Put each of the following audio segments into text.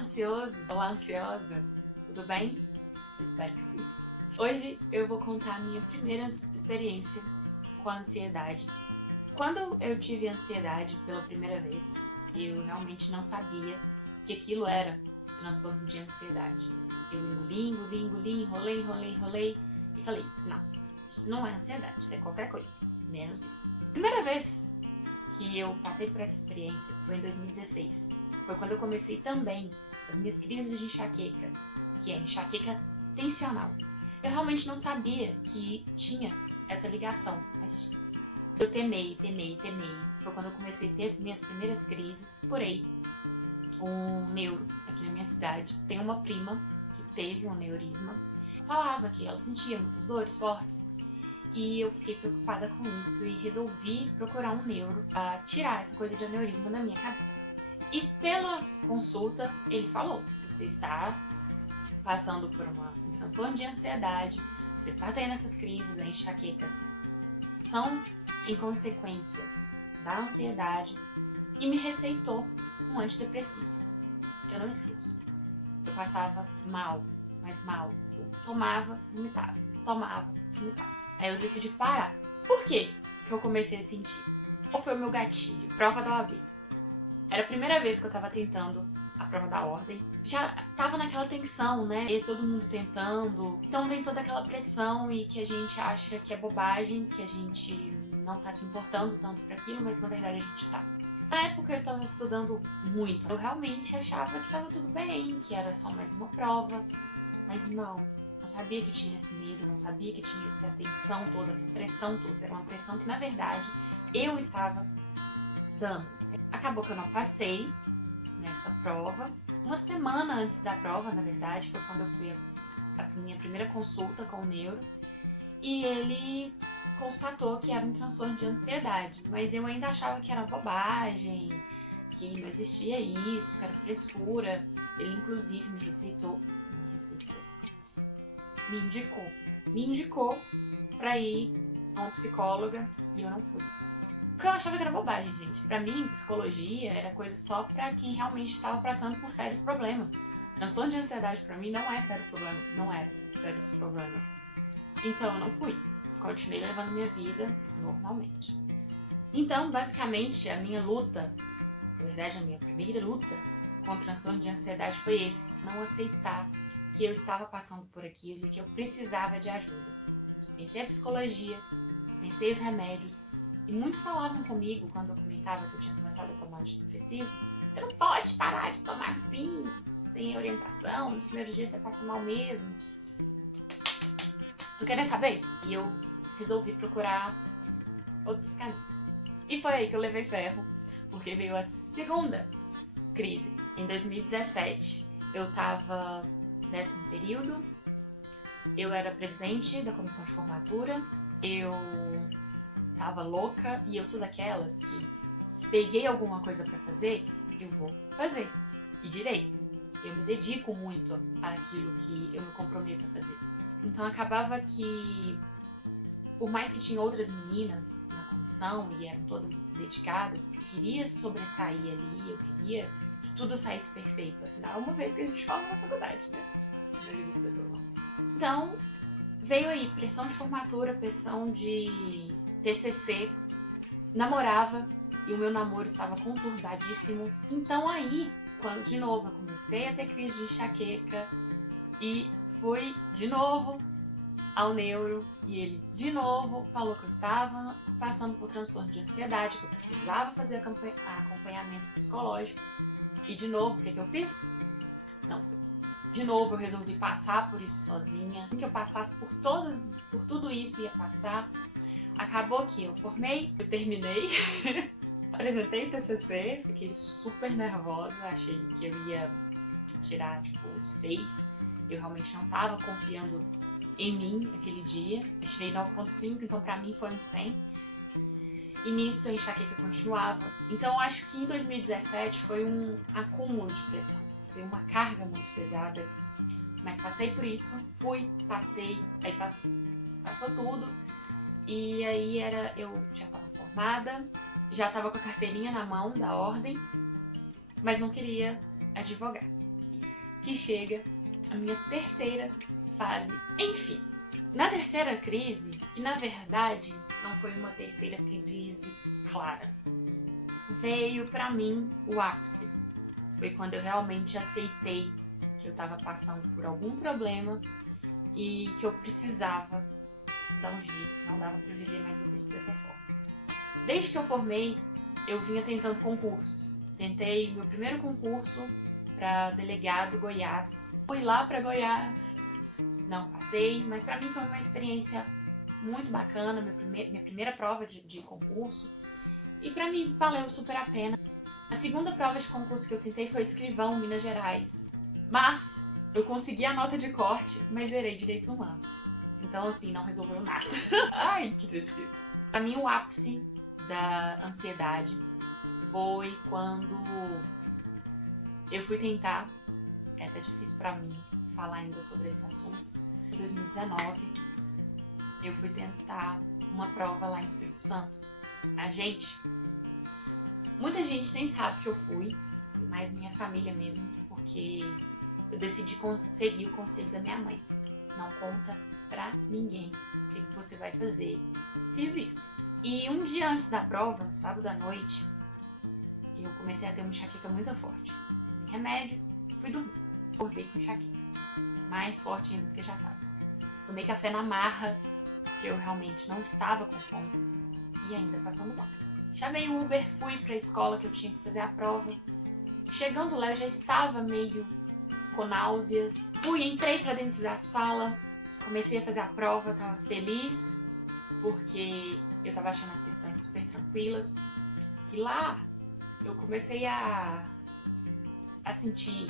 ansioso? Olá, ansiosa? Tudo bem? Eu espero que sim. Hoje eu vou contar a minha primeira experiência com a ansiedade. Quando eu tive ansiedade pela primeira vez, eu realmente não sabia que aquilo era um transtorno de ansiedade. Eu engoli, enrolei e falei, não, isso não é ansiedade, isso é qualquer coisa, menos isso. Primeira vez que eu passei por essa experiência foi em 2016. Foi quando eu comecei também as minhas crises de enxaqueca, que é enxaqueca tensional. Eu realmente não sabia que tinha essa ligação, mas eu temei. Foi quando eu comecei a ter minhas primeiras crises. Procurei um neuro aqui na minha cidade. Tem uma prima que teve um aneurisma. Falava que ela sentia muitas dores fortes. E eu fiquei preocupada com isso e resolvi procurar um neuro para tirar essa coisa de aneurisma da minha cabeça. E pela consulta, ele falou, você está passando por um transtorno de ansiedade, você está tendo essas crises, as enxaquecas são em consequência da ansiedade, e me receitou um antidepressivo. Eu não esqueço. Eu passava mal, mas mal. Eu tomava, vomitava. Aí eu decidi parar. Por quê que eu comecei a sentir? Qual foi o meu gatilho? Prova da OAB. Era a primeira vez que eu tava tentando a prova da ordem. Já tava naquela tensão, né? E todo mundo tentando. Então vem toda aquela pressão e que a gente acha que é bobagem, que a gente não tá se importando tanto pra aquilo, mas na verdade a gente tá. Na época eu tava estudando muito. Eu realmente achava que tava tudo bem, que era só mais uma prova. Mas não. Não sabia que tinha esse medo, não sabia que tinha essa tensão toda, essa pressão toda. Era uma pressão que, na verdade, eu estava dando. Acabou que eu não passei nessa prova. Uma semana antes da prova, na verdade, foi quando eu fui a minha primeira consulta com o neuro. E ele constatou que era um transtorno de ansiedade. Mas eu ainda achava que era bobagem, que não existia isso, que era frescura. Ele, inclusive, me indicou pra ir a uma psicóloga e eu não fui. Porque eu achava que era bobagem, gente. Pra mim, psicologia era coisa só pra quem realmente estava passando por sérios problemas. Transtorno de ansiedade pra mim não é sério problema, não era sérios problemas. Então eu não fui. Continuei levando minha vida normalmente. Então, basicamente, a minha luta, na verdade a minha primeira luta com o transtorno de ansiedade foi esse. Não aceitar que eu estava passando por aquilo e que eu precisava de ajuda. Dispensei a psicologia, dispensei os remédios, e muitos falavam comigo quando eu comentava que eu tinha começado a tomar antidepressivo, você não pode parar de tomar assim, sem orientação, nos primeiros dias você passa mal mesmo. Tu querendo saber? E eu resolvi procurar outros caminhos. E foi aí que eu levei ferro, porque veio a segunda crise. Em 2017, eu tava no 10º período, eu era presidente da comissão de formatura, eu tava louca e eu sou daquelas que peguei alguma coisa pra fazer, eu vou fazer. E direito. Eu me dedico muito àquilo que eu me comprometo a fazer. Então acabava que, por mais que tinha outras meninas na comissão e eram todas dedicadas, eu queria sobressair ali, eu queria que tudo saísse perfeito. Afinal, uma vez que a gente fala na faculdade, né? A maioria das pessoas não. Então, veio aí pressão de formatura, pressão de TCC, namorava e o meu namoro estava conturbadíssimo. Então aí, quando de novo eu comecei a ter crise de enxaqueca e fui de novo ao neuro e ele de novo falou que eu estava passando por transtorno de ansiedade, que eu precisava fazer acompanhamento psicológico. E de novo, o que eu fiz? Não fui. De novo eu resolvi passar por isso sozinha. Assim que eu passasse por tudo isso, ia passar. Acabou que eu formei, eu terminei, apresentei o TCC, fiquei super nervosa, achei que eu ia tirar, 6. Eu realmente não estava confiando em mim aquele dia. Eu tirei 9,5, então pra mim foi um 100. E nisso a enxaqueca continuava. Então eu acho que em 2017 foi um acúmulo de pressão. Foi uma carga muito pesada. Mas passei por isso, passei, aí passou. Passou tudo. E aí eu já estava formada, já estava com a carteirinha na mão da ordem, mas não queria advogar. que chega a minha terceira fase. Enfim, na terceira crise, que na verdade não foi uma terceira crise clara, veio pra mim o ápice. Foi quando eu realmente aceitei que eu estava passando por algum problema e que eu precisava dar um jeito, não dava pra viver mais dessa forma. Desde que eu formei, eu vinha tentando concursos. Tentei meu primeiro concurso para delegado Goiás. Fui lá para Goiás, não passei, mas para mim foi uma experiência muito bacana, minha primeira prova de concurso. E para mim valeu super a pena. A segunda prova de concurso que eu tentei foi escrivão, Minas Gerais. Mas eu consegui a nota de corte, mas zerei direitos humanos. Então assim, não resolveu nada. Ai, que tristeza. Para mim o ápice da ansiedade foi quando eu fui tentar, é até difícil pra mim falar ainda sobre esse assunto, em 2019 eu fui tentar uma prova lá em Espírito Santo. Muita gente nem sabe que eu fui, mas minha família mesmo, porque eu decidi seguir o conselho da minha mãe. Não conta pra ninguém o que você vai fazer. Fiz isso. E um dia antes da prova, no sábado à noite, eu comecei a ter uma enxaqueca muito forte. Tomei remédio, fui dormir. Acordei com enxaqueca. Mais forte ainda do que já estava. Tomei café na marra, porque eu realmente não estava com fome. E ainda passando mal. Chamei o Uber, fui pra escola que eu tinha que fazer a prova. Chegando lá, eu já estava meio com náuseas. Entrei pra dentro da sala. Comecei a fazer a prova, eu tava feliz. Porque eu tava achando as questões super tranquilas. E lá, eu comecei a sentir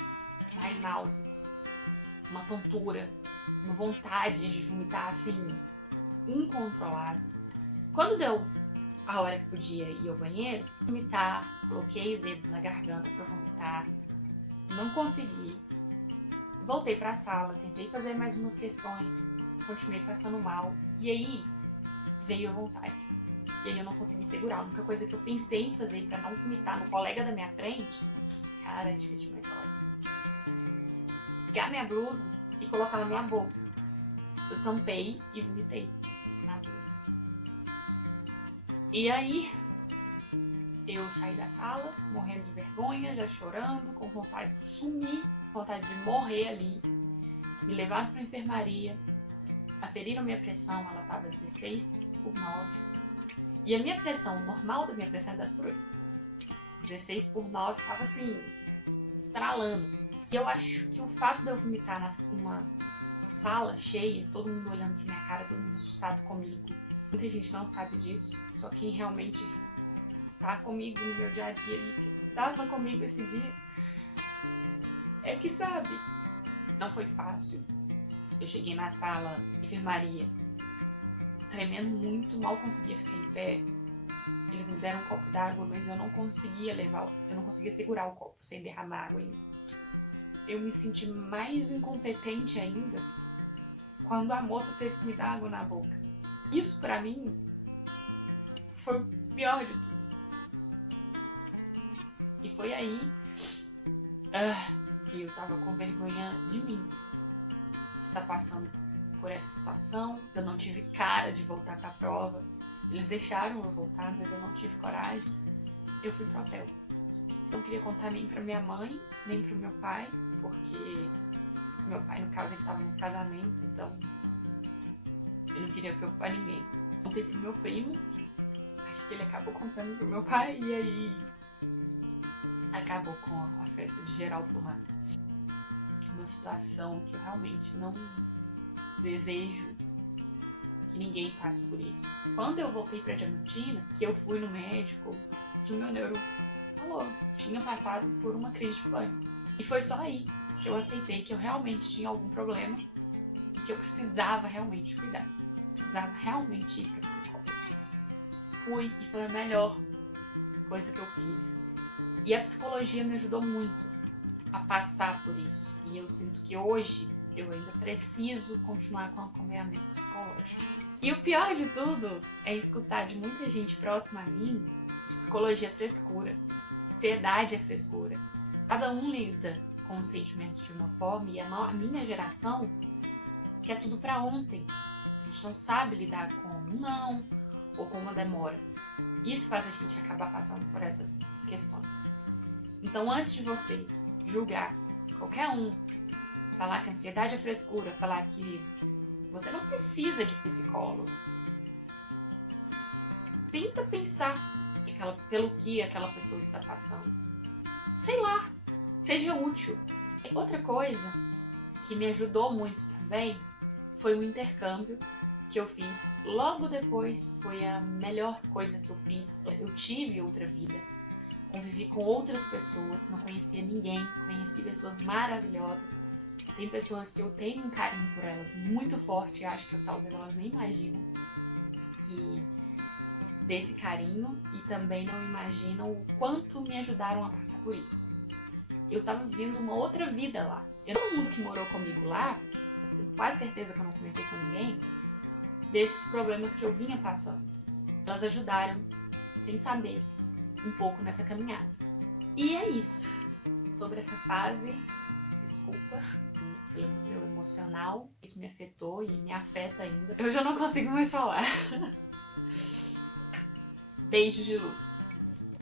mais náuseas, uma tontura, uma vontade de vomitar, assim, incontrolável. Quando deu a hora que podia ir ao banheiro, vomitar, coloquei o dedo na garganta pra vomitar, não consegui. Voltei pra sala, tentei fazer mais umas questões, continuei passando mal, e aí veio a vontade. E aí eu não consegui segurar. A única coisa que eu pensei em fazer pra não vomitar no colega da minha frente, cara, é difícil demais falar isso. Pegar minha blusa e colocar na minha boca. Eu tampei e vomitei na blusa. E aí eu saí da sala, morrendo de vergonha, já chorando, com vontade de sumir, vontade de morrer ali. Me levaram pra enfermaria. Aferiram minha pressão, ela tava 16/9. E a minha pressão, normal da minha pressão é 10/8. 16/9 tava assim, estralando. E eu acho que o fato de eu vomitar numa sala cheia, todo mundo olhando pra minha cara, todo mundo assustado comigo. Muita gente não sabe disso, só quem realmente tá comigo no meu dia a dia e que tava comigo esse dia é que sabe. Não foi fácil. Eu cheguei na sala de enfermaria tremendo muito, mal conseguia ficar em pé. Eles me deram um copo d'água, mas eu não conseguia segurar o copo sem derramar água em mim. Eu me senti mais incompetente ainda quando a moça teve que me dar água na boca. Isso pra mim foi o pior de tudo. E foi aí que eu tava com vergonha de mim, de estar passando por essa situação. Eu não tive cara de voltar pra prova. Eles deixaram eu voltar, mas eu não tive coragem. Eu fui pro hotel. Não queria contar nem pra minha mãe, nem pro meu pai, porque meu pai, no caso, ele tava num casamento, então eu não queria preocupar ninguém. Contei pro meu primo, acho que ele acabou contando pro meu pai, e aí acabou com a festa de geral por lá. Uma situação que eu realmente não desejo que ninguém passe por isso. Quando eu voltei pra Diamantina, que eu fui no médico, que o meu neuro falou, tinha passado por uma crise de pânico. E foi só aí que eu aceitei que eu realmente tinha algum problema e que eu precisava realmente cuidar. Precisava realmente ir pra psicóloga. Fui e foi a melhor coisa que eu fiz. E a psicologia me ajudou muito a passar por isso. E eu sinto que hoje eu ainda preciso continuar com o acompanhamento psicológico. E o pior de tudo é escutar de muita gente próxima a mim: psicologia é frescura, ansiedade é frescura. Cada um lida com os sentimentos de uma forma, e a minha geração quer tudo pra ontem. A gente não sabe lidar com um não ou com uma demora. Isso faz a gente acabar passando por essas questões. Então, antes de você julgar qualquer um, falar que a ansiedade é frescura, falar que você não precisa de psicólogo, tenta pensar pelo que aquela pessoa está passando. Sei lá, seja útil. Outra coisa que me ajudou muito também foi um intercâmbio que eu fiz logo depois. Foi a melhor coisa que eu fiz. Eu tive outra vida, convivi com outras pessoas, não conhecia ninguém, conheci pessoas maravilhosas. Tem pessoas que eu tenho um carinho por elas muito forte, acho que talvez elas nem imaginam que desse carinho, e também não imaginam o quanto me ajudaram a passar por isso. Eu tava vivendo uma outra vida lá. Todo mundo que morou comigo lá, eu tenho quase certeza que eu não comentei com ninguém, desses problemas que eu vinha passando. Elas ajudaram, sem saber, um pouco nessa caminhada. E é isso. Sobre essa fase, desculpa pelo meu emocional, isso me afetou e me afeta ainda. Eu já não consigo mais falar. Beijos de luz.